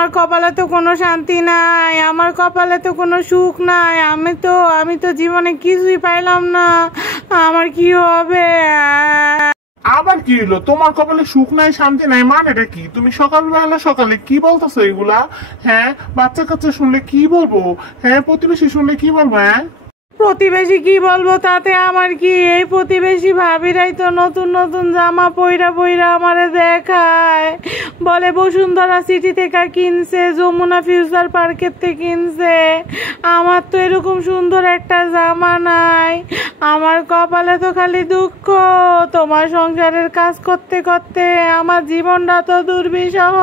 আমার কপালে তো কোনো শান্তি নাই, আমার কপালে তো কোনো সুখ নাই। আমি তো জীবনে কিছুই পাইলাম না, আমার কি হবে? আবার কি হলো? তোমার কপালে সুখ নাই শান্তি নাই মানেটা কি? তুমি সকালে কি বলতেছো এগুলা? হ্যাঁ, বাচ্চা কাচ্চা শুনলে কি বলবো? হ্যাঁ, প্রতিবেশী শুনলে কি বলবো? হ্যাঁ, প্রতিবেশী কি বলবো তাতে আমার কি? এই প্রতিবেশী ভাবিরাই তো নতুন নতুন জামা পইরা পইরা আমারে দেখায়, বলে বসুন্ধরা সিটি থেকে কিনছে, যমুনা ফিউচার পার্কের থেকে কিনছে। আমার তো এরকম সুন্দর একটা জামা নাই। আমার কপালে তো খালি দুঃখ। তোমার সংসারের কাজ করতে করতে আমার জীবনটা তো দুর্বিষহ।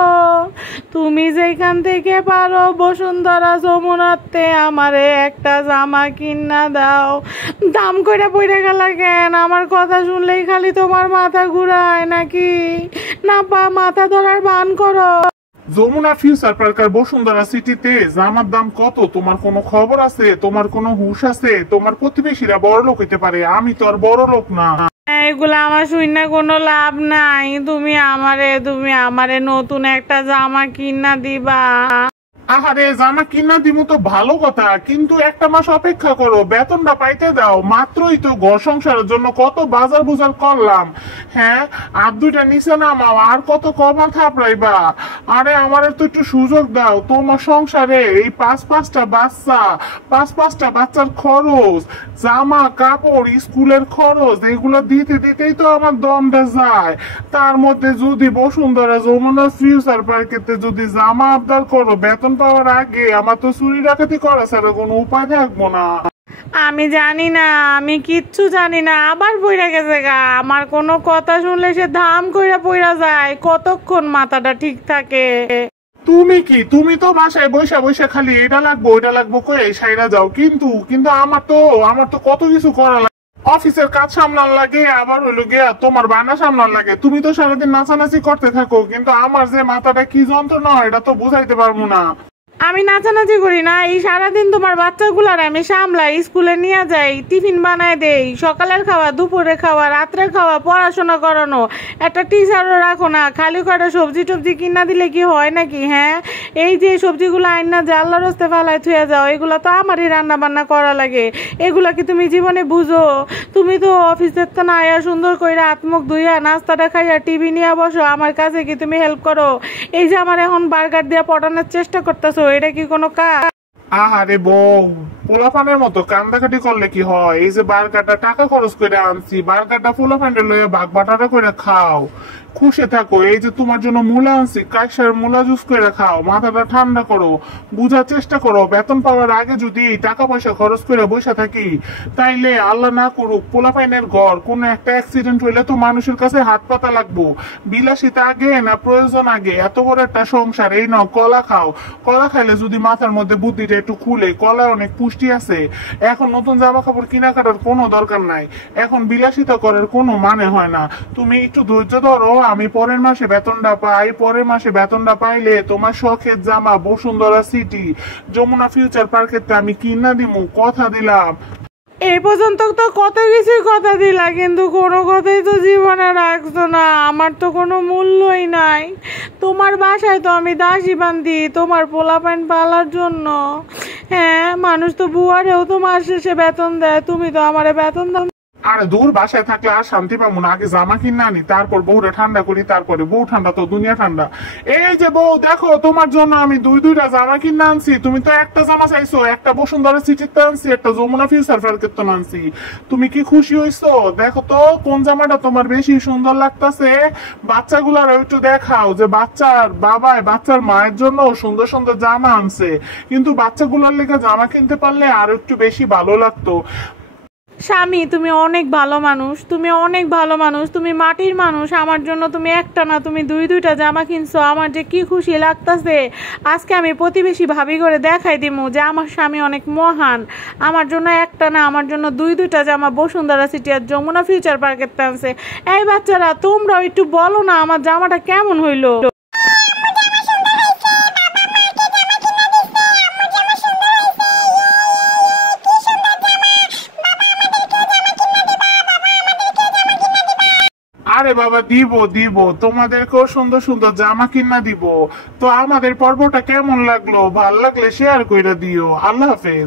তুমি যেখান থেকে পারো বসুন্ধরা যমুনাতে আমারে একটা জামা কিনা দাও। দাম কইরা পইরা গেলা কেন? আমার কথা শুনলেই খালি তোমার মাথা ঘুরায় নাকি? না মাথা ধরার ভান করো। যমুনা ফিউচার পার্ক আর বসুন্ধরা সিটিতে জামার দাম কত তোমার কোনো খবর আছে? তোমার কোনো হুঁশ আছে? তোমার প্রতিবেশীরা বড় লোক হইতে পারে, আমি তো আর বড় লোক না। এগুলা আমার শুনে কোনো লাভ নাই। তুমি আমারে নতুন একটা জামা কিনা দিবা। আহারে, জামা কিনা দিমু তো ভালো কথা, কিন্তু একটা মাস অপেক্ষা করো, বেতনটা পাইতে দাও। মাত্রই তো ঘর সংসারের জন্য কত বাজার বুজার করলাম। হ্যাঁ, আর দুইটা নিচে নামাও, আর কত কমা থাপড়াইবা? আরে আমারে তো একটু সুযোগ দাও। তোমার সংসারে এই পাঁচটা বাচ্চার খরচ, জামা কাপড়, স্কুলের খরচ, এগুলো দিতে দিতেই তো আমার দমটা যায়। তার মধ্যে যদি বসুন্ধরা যমুনা ফিউচার পার্কেতে যদি জামা আবদার করো, বেতন পাওয়ার আগে আমার তো চুরি ডাকাতি করা ছাড়া কোনো উপায় থাকবো না। আমি জানি না, আমি কিচ্ছু জানি না। আবার পইরা গেছে গা। আমার কোনো কথা শুনলে সে ধাম কইরা পইরা যায়। কতক্ষণ মাথাটা ঠিক থাকে? তুমি তো বাসায় বৈশা বৈশা খালি এটা লাগবো ওইটা লাগবো কয়ে সাইরা যাও, কিন্তু কিন্তু আমার তো কত কিছু করা লাগে। অফিসের কাজ সামলান লাগে, আবার হইলো গিয়া তোমার বানা সামলান লাগে। তুমি তো সারাদিন নাচানাচি করতে থাকো, কিন্তু আমার যে মাথাটা কি যন্ত্রণা এটা তো বুঝাইতে পারবো না। আমি নাচানাচি করি না, এই সারাদিন তোমার বাচ্চাগুলার আমি সামলাই, স্কুলে নিয়ে যাই, টিফিন বানায় দেই, সকালের খাওয়া, দুপুরের খাওয়া, রাত্রের খাওয়া, পড়াশোনা করানো। একটা টিচারও রাখো না, খালি কয়টা সবজি টবজি কিনা দিলে কি হয় নাকি? হ্যাঁ, এই যে সবজিগুলো আইন না যে আল্লাহর রাস্তে ফালায় থুয়ে যাও, এগুলো তো আমারই রান্না বান্না করা লাগে। এগুলা কি তুমি জীবনে বুঝো? তুমি তো অফিসের তো না আয়া সুন্দর কইরা হাত মুখ ধুইয়া নাস্তাটা খাইয়া টিভি নিয়ে বসো, আমার কাছে কি তুমি হেল্প করো? এই যে আমার এখন বার্গার দিয়ে পটানোর চেষ্টা করতেছো, এটা কি কোনো কাজ? আহারে বউ, পোলাপানের মতো কান্দাকাটি করলে কি হয়? এই যে বার্গারটা টাকা খরচ করে আনছি, বার্গারটা পোলাপানের লইয়া ভাগ বাটাটা করে খাও, খুশি থাকো। এই যে তোমার জন্য মূলা আনছি, কাইসার মূলা জুস করে খাও, মাথাটা ঠান্ডা করো, বুঝার চেষ্টা করো। বেতন পাওয়ার আগে যদি টাকা পয়সা খরচ করে বসে থাকি, তাইলে আল্লাহ না করুক পোলাপাইনের ঘর কোনো একটা অ্যাক্সিডেন্ট হইলে তো মানুষের কাছে হাত পাতা লাগবো। বিলাসিতা আগে না প্রয়োজন আগে? এত বড় একটা সংসার, এই নাও কলা খাও। কলা খাইলে যদি মাথার মধ্যে বুদ্ধিটা একটু খুলে, কলা অনেক পুষ্টি আছে। এখন নতুন জামা কাপড় কেনাকাটার কোনো দরকার নাই, এখন বিলাসিতা করার কোনো মানে হয় না। তুমি একটু ধৈর্য ধরো, আমি পরের মাসে বেতনটা পাই। পরের মাসে বেতনটা পাইলে তোমার শখের জামা বসুন্ধরা সিটি যমুনা ফিউচার পার্কেতে আমি কিনা দিমু, কথা দিলাম। এই পর্যন্ত তো কত কিছুই কথা দিলা, কিন্তু কোনো কথাই তো জীবনে রাখছো না। আমার তো কোনো মূল্যই নাই। তোমার বাসায় তো আমি দাসী বান্ধি তোমার পোলাপাইন পালার জন্য। হ্যাঁ, মানুষ তো বুয়ারেও তো মাস শেষে বেতন দেয়, তুমি তো আমারে বেতন দাও। আরে দূর, বাসায় থাকলে আর শান্তি পাবো না। আগে জামা কিনে আনি, তারপর বউরে ঠান্ডা করি, তারপরে বউ ঠান্ডা তো দুনিয়া ঠান্ডা। এই যে বউ দেখো, তোমার জন্য আমি দুইটা জামা কিনে আনছি। তুমি তো একটা জামা চাইছো, একটা বসুন্ধরা সিটিতে আনছি, একটা যমুনা ফিউচার পার্কেতে আনছি। তুমি কি খুশি হইছো? দেখো তো কোন জামাটা তোমার বেশি সুন্দর লাগতেছে। বাচ্চাগুলার একটু দেখাও যে বাচ্চার বাবায় বাচ্চার মায়ের জন্য সুন্দর সুন্দর জামা আনছে, কিন্তু বাচ্চাগুলার লেগে জামা কিনতে পারলে আর একটু বেশি ভালো লাগতো। স্বামী, তুমি অনেক ভালো মানুষ, তুমি অনেক ভালো মানুষ, তুমি মাটির মানুষ। আমার জন্য তুমি একটা না, তুমি দুইটা জামা কিনছো। আমার যে কি খুশি লাগতেছে। আজকে আমি প্রতিবেশী ভাবি করে দেখাই দিমু যে আমার স্বামী অনেক মহান। আমার জন্য একটা না, আমার জন্য দুইটা জামা বসুন্ধরা সিটি আর যমুনা ফিউচার পার্কের টানছে। এই বাচ্চারা, তোমরাও একটু বলো না আমার জামাটা কেমন হইলো। আরে আরে বাবা দিব দিব, তোমাদেরকেও সুন্দর সুন্দর জামা কিনা দিব। তো আমাদের পর্বটা কেমন লাগলো? ভাল লাগলে শেয়ার কইরা দিও। আল্লাহ হাফেজ।